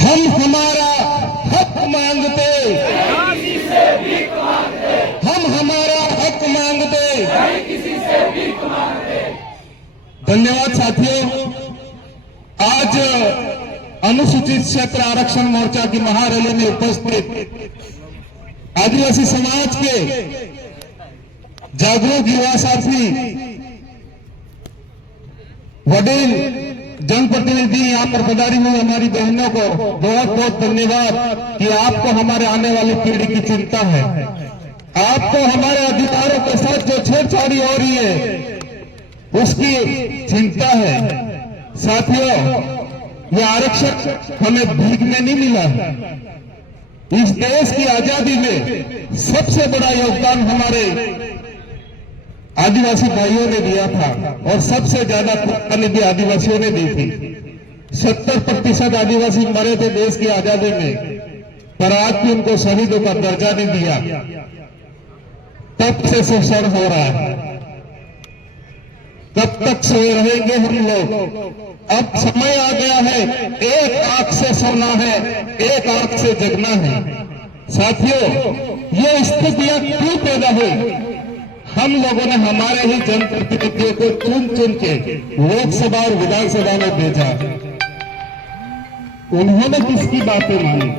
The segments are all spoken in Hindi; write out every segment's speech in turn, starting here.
हम हमारा हक मांगते, हम हमारा हक मांगते। धन्यवाद साथियों। आज अनुसूचित क्षेत्र आरक्षण मोर्चा की महारैली में उपस्थित आदिवासी समाज के जागरूक युवा साथी, वडील जनप्रतिनिधि यहाँ पर पधारी हुई हमारी बहनों को बहुत बहुत धन्यवाद कि आपको हमारे आने वाली पीढ़ी की चिंता है। आपको हमारे अधिकारों के साथ जो छेड़छाड़ी हो रही है उसकी चिंता है। साथियों, यह आरक्षण हमें भीख में नहीं मिला। इस देश की आजादी में सबसे बड़ा योगदान हमारे आदिवासी भाइयों ने दिया था और सबसे ज्यादा कुर्बानी भी आदिवासियों ने दी थी। 70% आदिवासी मरे थे देश की आजादी में, पर आज भी उनको शहीदों का दर्जा नहीं दिया। तब से शोषण हो रहा है। कब तक सोए रहेंगे हम लोग? अब समय आ गया है, एक आंख से सोना है, एक आंख से जगना है। साथियों, ये स्थितियां क्यों पैदा हुई? हम लोगों ने हमारे ही जनप्रतिनिधियों को चुन चुन के लोकसभा और विधानसभा में भेजा। उन्होंने किसकी बातें मानी?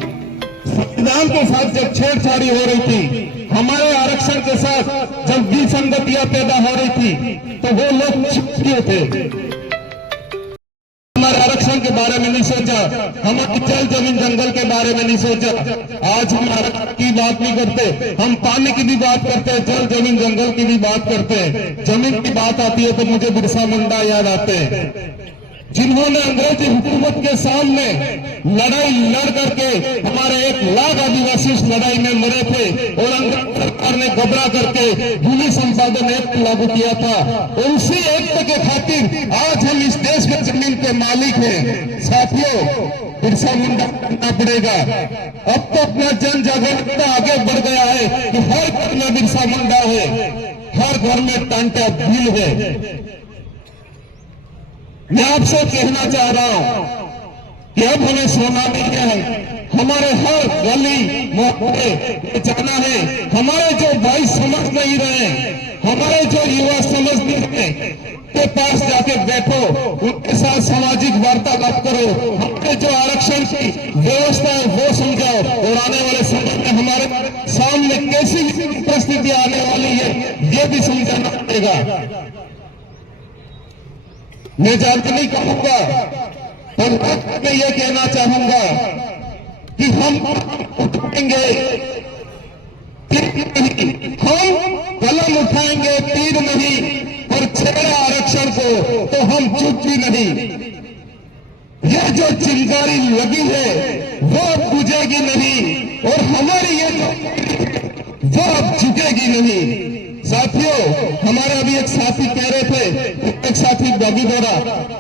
संविधान के साथ जब छेड़छाड़ी हो रही थी, हमारे आरक्षण के साथ जब विसंगतियां पैदा हो रही थी, तो वो लोग चुप क्यों थे? हमारे आरक्षण के बारे में नहीं सोचा, हमारी जल जमीन जंगल के बारे में नहीं सोचा। आज हम आरक्षण की बात नहीं करते, हम पानी की भी बात करते हैं, जल जमीन जंगल की भी बात करते हैं। जमीन की बात आती है तो मुझे बिरसा मुंडा याद आते हैं, जिन्होंने अंग्रेजी हुकूमत के सामने लड़ाई लड़ करके हमारे 1 लाख आदिवासी इस लड़ाई में मरे थे और अंग्रेज सरकार ने घबरा करके भूमि संपादन एक्ट लागू किया था। और उसी एक्ट के खातिर आज हम इस देश के जमीन के मालिक हैं। साथियों, बिरसा मुंडा करना पड़ेगा। अब तो अपना जन जागरूकता आगे बढ़ गया है कि हर घर में बिरसा मुंडा है, हर घर में टांटा भील है। मैं आपसे कहना चाह रहा हूं कि अब हमें सोना नहीं है, हमारे हर गली मोहल्ले में जाना है। हमारे जो भाई समझ नहीं रहे, हमारे जो युवा समझ नहीं रहे, के पास जाके बैठो, उनके साथ सामाजिक वार्तालाप करो, हमारे जो आरक्षण की व्यवस्था है वो समझाओ और आने वाले समय में हमारे सामने कैसी परिस्थिति आने वाली है ये भी समझाना पड़ेगा। मैं ज्यादा नहीं कहूंगा, पर मैं ये कहना चाहूंगा कि हम उठाएंगे तीर नहीं, हम कलम उठाएंगे तीर नहीं, और छेड़ा आरक्षण को तो हम चुप भी नहीं। यह जो चिंगारी लगी है वो अब बुझेगी नहीं, और हमारी ये वो अब झुकेगी नहीं। साथियों, हमारा अभी एक साथी कह रहे थे, एक साथी बागी द्वारा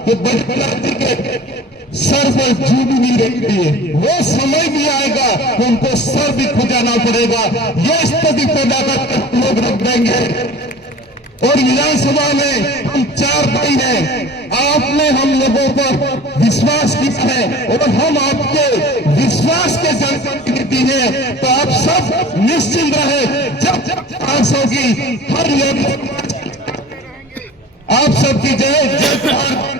कि बड़े के सर पर जू भी नहीं रखती है। वो समय भी आएगा तो उनको सर भी खुजाना पड़ेगा। यह स्थिति पैदा कर लोग रख देंगे। और विधानसभा में हम 4 भाई हैं, आपने हम लोगों पर विश्वास किया है और हम आपके विश्वास के जनप्रतिनिधि हैं, तो आप सब निश्चिंत रहे। जब पास होगी हर लोग आप सबकी जय जय।